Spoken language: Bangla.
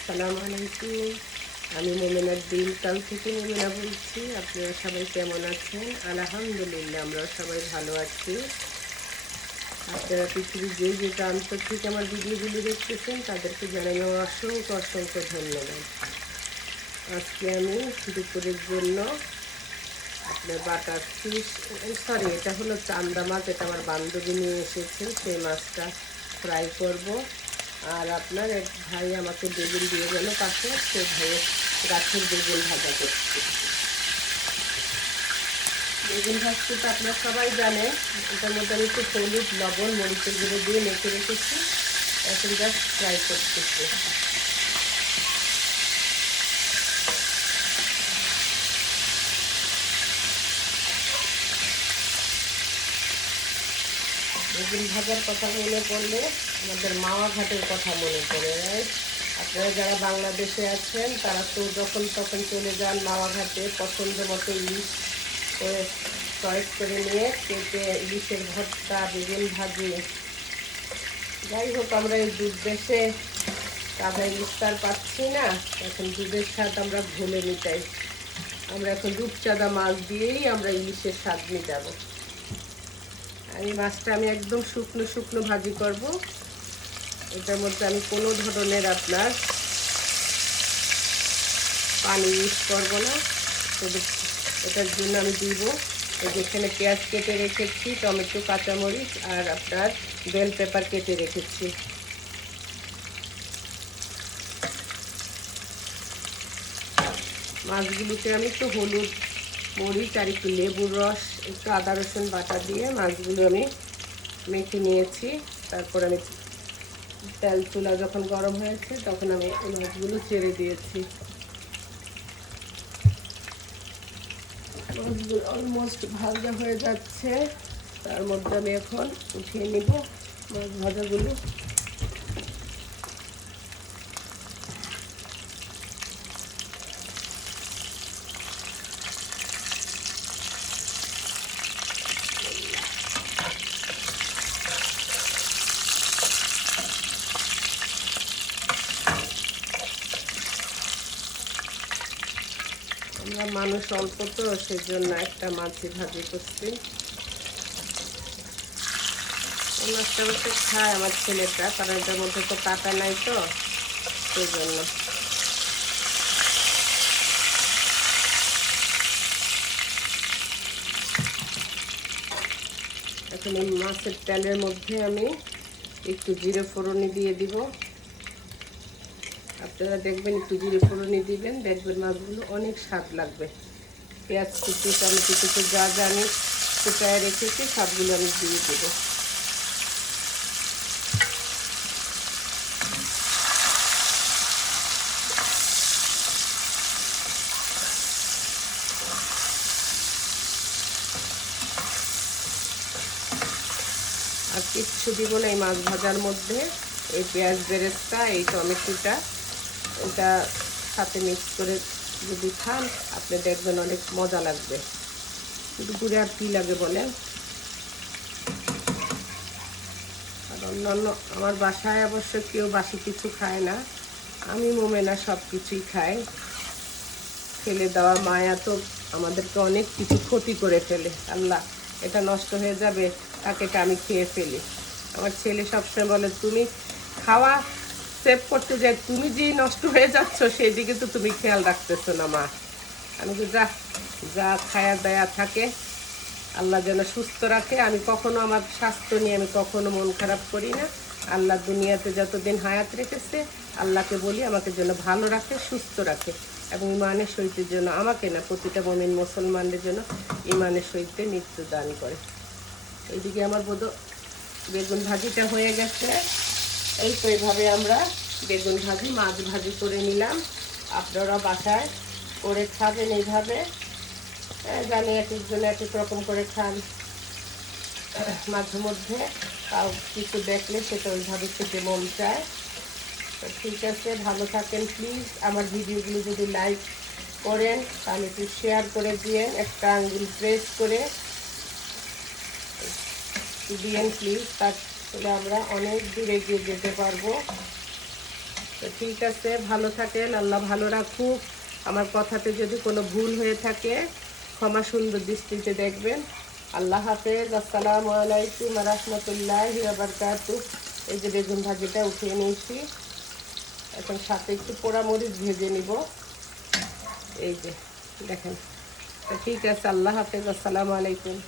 আসসালামু আলাইকুম। আমি মোমেনার দিনকাল থেকে মোমেনা বলছি। আপনারা সবাই কেমন আছেন? আলহামদুলিল্লাহ আমরা সবাই ভালো আছি। আপনারা পৃথিবীর যে যে প্রান্ত থেকে আমার ভিডিওগুলো দেখতেছেন, তাদেরকে জানানো অসংখ্য অসংখ্য ধন্যবাদ। আজকে আমি দুপুরের জন্য আপনার বাটার ফিশ সরি এটা হলো চান্দা মাছ, এটা আমার বান্ধবী নিয়ে এসেছে সেই মাছটা ফ্রাই করব। আর আপনার এক ভাই আমাকে বেগুন দিয়ে গেল পাশে সে ভাইয়ের গাছের বেগুন ভাজা করছে। বেগুন ভাজতে তো আপনার সবাই জানে এটার মধ্যে আমি একটু হলুদ, লবণ, মরিচের গুঁড়ো দিয়ে মেখে রেখেছি। এখন জাস্ট ফ্রাই করতেছি। বেগুন ভাজার কথা মনে পড়লে আমাদের মাওয়া ঘাটের কথা মনে পড়ে? আপনারা যারা বাংলাদেশে আছেন, তারা তো যখন তখন চলে যান মাওয়া ঘাটে পছন্দ মতো ইলিশ চয়েস করে নিয়ে কেটে ইলিশের ভর্তা, বেগুন ভাজি। যাই হোক, আমরা এই দুধ দেশে কাদা ইলিশ তার পাচ্ছি না, এখন দুধের স্বাদ আমরা ভুলে নিতাই। আমরা এখন রূপচাঁদা মাছ দিয়েই আমরা ইলিশের স্বাদ মিটাবো। আর এই মাছটা আমি একদম শুকনো শুকনো ভাজি করব। এটার মধ্যে আমি কোনো ধরনের আপনার পানি ইউজ করব না। এটার জন্য আমি দিব। যেখানে পেঁয়াজ কেটে রেখেছি, টমেটো, কাঁচামরিচ আর আপনার বেল পেপার কেটে রেখেছি। মাছগুলোতে আমি একটু হলুদ মরিচ আর একটু লেবুর রস, একটু আদা, রসুন বাটা দিয়ে মাছগুলো আমি মেখে নিয়েছি। তারপর আমি তেল চুলা যখন গরম হয়েছে তখন আমি এই মাছগুলো ছেড়ে দিয়েছি। মাছগুলো অলমোস্ট ভাজা হয়ে যাচ্ছে। তার মধ্যে আমি এখন উঠিয়ে নিব মাছ ভাজাগুলো। আমরা মানুষ অল্প তো, সেজন্য একটা মাছি ভাজি করছি। মাছটা খায় আমার ছেলেটা, কারণ এটার মধ্যে তো কাটা নাই তো সেই জন্য এখন এই মাছের তেলের মধ্যে আমি একটু জিরে ফোড়নি দিয়ে দিব। আপনারা দেখবেন একটু জিরে ফোড়নি দিবেন, দেখবেন মাছগুলো অনেক স্বাদ লাগবে। পেঁয়াজ কুচি, টমেটো কুচি, যা যা আমি শুকায় রেখেছি, সবগুলো আমি দিয়ে দেবো। আর কিচ্ছু দিব না এই মাছ ভাজার মধ্যে। এই পেঁয়াজ বেরেস্তা, এই টমেটোটা। এটা সাথে মিক্স করে যদি খান, আপনি দেখবেন অনেক মজা লাগবে। দুপুরে আর কী লাগে বলে আর অন্যান্য, আমার বাসায় অবশ্য কেউ বাসি কিছু খায় না। আমি মোমেনা সব কিছুই খাই। ফেলে দেওয়া মায়া তো আমাদেরকে অনেক কিছু ক্ষতি করে ফেলে। আল্লাহ, এটা নষ্ট হয়ে যাবে, তাকে এটা আমি খেয়ে ফেলি। আমার ছেলে সবসময় বলে, তুমি খাওয়া সেভ করতে যাই, তুমি যেই নষ্ট হয়ে যাচ্ছ সেই দিকে তো তুমি খেয়াল রাখতেছো না, মা। আমি তো যা যা খায়া দায়া থাকে, আল্লাহ যেন সুস্থ রাখে। আমি কখনো আমার স্বাস্থ্য নিয়ে আমি কখনো মন খারাপ করি না। আল্লাহ দুনিয়াতে যতদিন হায়াত রেখেছে, আল্লাহকে বলি আমাকে যেন ভালো রাখে, সুস্থ রাখে। এবং ইমানের সহিতের জন্য আমাকে না, প্রতিটা মমিন মুসলমানদের জন্য ইমানের সহিতে মৃত্যু দান করে। এইদিকে আমার বোধ বেগুন ভাজিটা হয়ে গেছে। এই তো এইভাবে আমরা বেগুন ভাজি মাছ ভাজি করে নিলাম। আপনারা বাসায় করে খাবেন এইভাবে। আহ, জানি এক একজন এক এক রকম করে খান মাঝে মধ্যে। তাও কিছু দেখলে সেটা ওইভাবে খেতে মন চায়। তো ঠিক আছে ভালো থাকেন প্লিজ আমার ভিডিওগুলো যদি লাইক করেন তাহলে একটু শেয়ার করে দিয়েন একটা আঙ্গুল প্রেস করে। দিয়েন প্লিজ তাহলে আমরা অনেক দূরে এগিয়ে যেতে পারব। তো ঠিক আছে, ভালো থাকেন, আল্লাহ ভালো রাখুক। আমার কথাতে যদি কোনো ভুল হয়ে থাকে, ক্ষমা সুন্দর দৃষ্টিতে দেখবেন। আল্লাহ হাফেজ, আসসালামু আলাইকুম রহমতুল্লাহ বারকাতু। এই যে বেগুন ভাজিটা উঠিয়ে নিয়েছি। এখন সাথে একটু পোড়ামরিচ ভেজে নিব। এই যে, দেখেন। ঠিক আছে, আল্লাহ হাফেজ, আসসালামু আলাইকুম।